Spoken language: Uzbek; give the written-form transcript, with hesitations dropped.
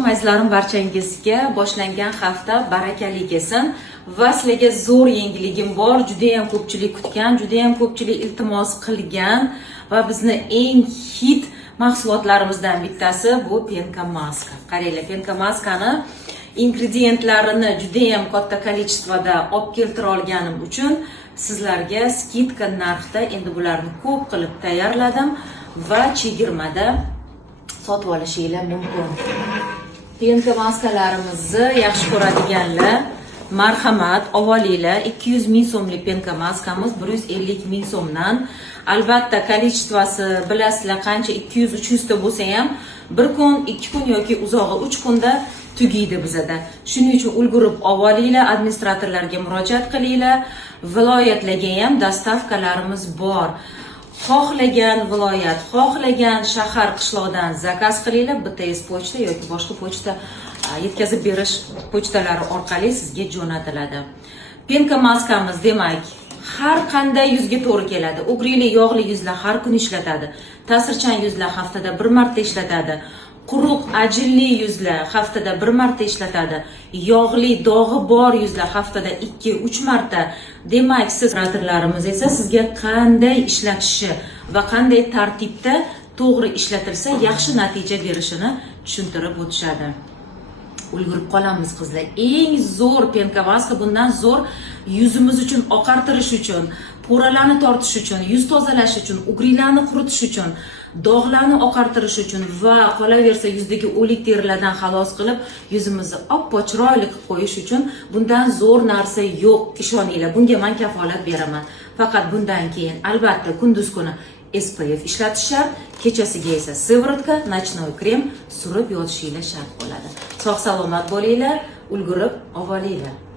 Aziz azizlarim, barchangizga boshlangan hafta barakali kelsin va sizlarga zo'r yangiligim bor. Juda ham ko'pchilik kutgan, juda ham ko'pchilik iltimos qilgan va bizni eng hit mahsulotlarimizdan bittasi bu penka maska. Qaranglar, penka maskani ingrediyentlarini juda ham katta kolичествоda olib keltira olganim uchun sizlarga skidka narxda endi bularni ko'p qilib tayyorladim va chegirmada sotib olishinglar mumkin. Penka maskalarimizni yaxshi ko'radiganlar marhamat olinglar. 200 ming so'mlik penka maskamiz 150 ming so'mdan. Albatta kolичествоsi bilasizlar qancha, 200-300 ta bo'lsa ham bir kun, 2 kun yoki uzog'i 3 kunda tugaydi bizada. Shuning uchun ulgurib olinglar, administratorlarga murojaat qilinglar. Viloyatlarga ham dostavkalarimiz bor. Xohlagan viloyat, xohlagan shahar, qishloqdan zakaz qilinglar, BTS pochta yoki boshqa pochta yetkazib berish pochtalari orqali sizga jo'natiladi. Penka maskamiz demak har qanday yuzga to'g'ri keladi. Ugrili, yog'li yuzlar har kun ishlatadi. Ta'sirchan yuzlar haftada bir marta ishlatadi. Quruq, ajinli yuzlar haftada bir marta ishlatadi. Yog'li, dog'i bor yuzlar haftada 2-3 marta. Demak, siz operatorlarimiz esa sizga qanday ishlatishi va qanday tartibda to'g'ri ishlatilsa yaxshi natija berishini tushuntirib o'tishadi. Ulgurib qolamiz qizlar. Eng zo'r penka maska, bundan zo'r yuzimiz uchun oqartirish uchun, po'ralarni tortish uchun, yuz tozalash uchun, ugrilarni quritish uchun, dog'larni oqartirish uchun va qolaversa yuzdagi o'lik terilardan xalos qilib, yuzimizni oppoq chiroyli qilib qo'yish uchun bundan zo'r narsa yo'q, ishoninglar. Bunga men kafolat beraman. Faqat bundan keyin albatta kunduz kuni SPF ishlatish shart, kechasiga esa sivorotka, nochnoy krem surib yotishinglar shart bo'ladi. Sog' salomat bo'linglar, ulgurib olinglar.